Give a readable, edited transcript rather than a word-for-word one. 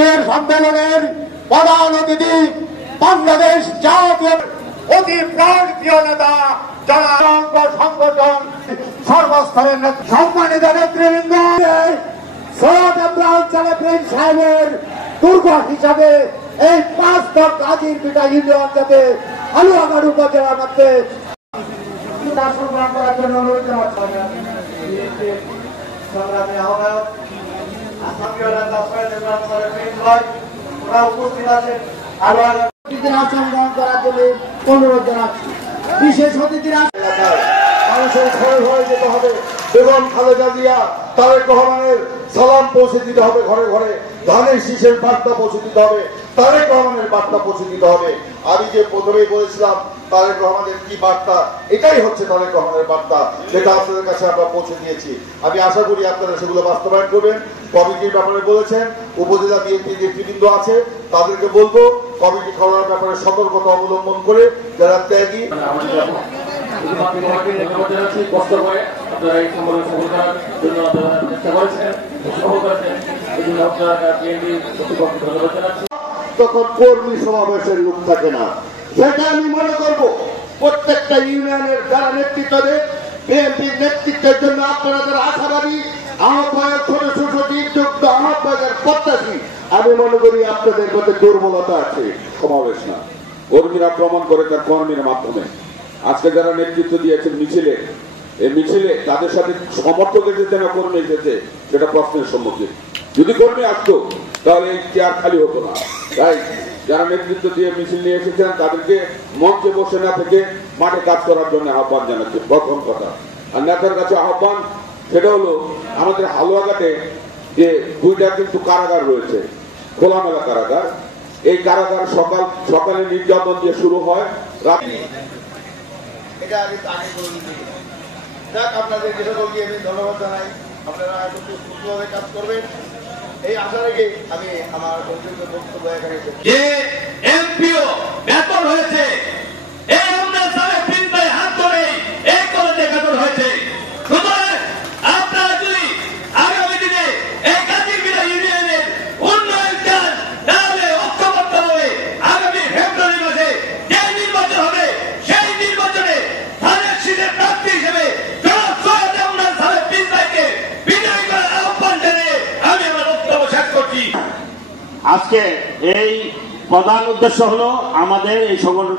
আজকের সম্মেলনের প্রধান অতিথি বাংলাদেশ জাতীয় অতি প্রাণপ্রিয় নেতা যারা সংগঠন সর্বস্তরের সম্মানিত নেতৃবৃন্দ সৈয়দ ইমরান সালেফিন সাহেবের দুর্গ হিসাবে এই 5 নং কাজীরপিঠা ইউনিয়ন যাতে হালুয়াঘাট উপজেলার মধ্যে করার জন্য অনুরোধ সংগ্রামী আহ্বায়ক উপস্থিত আছেন অংশগ্রহণ করার জন্য অনুরোধ জানাচ্ছি। বিশেষ অতিথিরা মানুষের ঘরে ঘরে যেতে হবে, বেগম খালেদা জিয়া তারেক রহমানের সালাম পৌঁছে দিতে হবে, ঘরে ঘরে ধানের শীষের বার্তা পৌঁছে দিতে হবে, তারেক রহমানের বার্তা পৌঁছে দিতে হবে। আমি যে প্রথমেই বলেছিলাম তারেক রহমানের কি বার্তা, এটাই হচ্ছে তারেক রহমানের বার্তা, যেটা আপনাদের কাছে আমরা পৌঁছে দিয়েছি। আমি আশা করি আপনারা সেগুলো বাস্তবায়ন করবেন। কমিটির ব্যাপারে বলেছেন, উপজেলা বিএনপি নেতৃবৃন্দ আছে, তাদেরকে বলবো কমিটি করার ব্যাপারে সতর্কতা অবলম্বন করে যারা ত্যাগী তখন কর্মী সমাবেশের লোক থাকে না। সেটা আমি মনে করবো প্রত্যেকটা ইউনিয়নের যারা নেতৃত্ব দেন, বিএনপির নেতৃত্বের জন্য আপনারা যারা আশাবাদী, আহ্বায়ক ছোট ছোট নিযুক্ত আহ্বায়কের প্রত্যাশী, আমি মনে করি আপনাদের মধ্যে দুর্বলতা আছে। সমাবেশ না, কর্মীরা প্রমাণ করে তার কর্মীর মাধ্যমে। আজকে যারা নেতৃত্ব দিয়েছেন মিছিলে, এই মিছিলে তাদের সাথে সমর্থক এসেছে না কর্মী এসেছে, সেটা প্রশ্নের সম্মুখীন। যদি কর্মী আসতো তাহলে এই চেয়ার খালি হতো না। তাই যারা নেতৃত্ব দিয়ে মিছিল নিয়ে এসেছেন তাদেরকে মঞ্চে বসে না থেকে মাঠে কাজ করার জন্য আহ্বান জানাচ্ছে, প্রথম কথা। আর নেতার কাছে আহ্বান সেটা হলো, আমাদের হালুয়াঘাটে যে 2টা কিন্তু কারাগার রয়েছে, খোলামেলা কারাগার। এই কারাগার সকালে নির্যাতন দিয়ে শুরু হয়, রাতে আপনাদের কৃষককে আমি ধন্যবাদ জানাই। আপনারা সুস্থভাবে কাজ করবেন এই আশা রেখে আমি আমার বক্তব্য এখানে যে এমপিও বেতন হয়েছে, এই আমরা সারা চিন্তায় হাত ধরে এই কলেজে বেতন হয়েছে। সুতরাং আপনারা যদি আগামী দিনে এই কাজীরপিঠা ইউনিয়নের উন্নয়ন চান, তাহলে ঐক্যবদ্ধভাবে আগামী ফেব্রুয়ারি মাসে যে নির্বাচন হবে, সেই নির্বাচনে ধানের শীষের প্রার্থী হিসেবে সৈয়দ ইমরান সালেফিন ভাইকে বিজয়ী করার আহ্বান জানিয়ে আমি আমার বক্তব্য শেষ করছি। আজকে এই প্রধান উদ্দেশ্য হলো আমাদের এই সংগঠন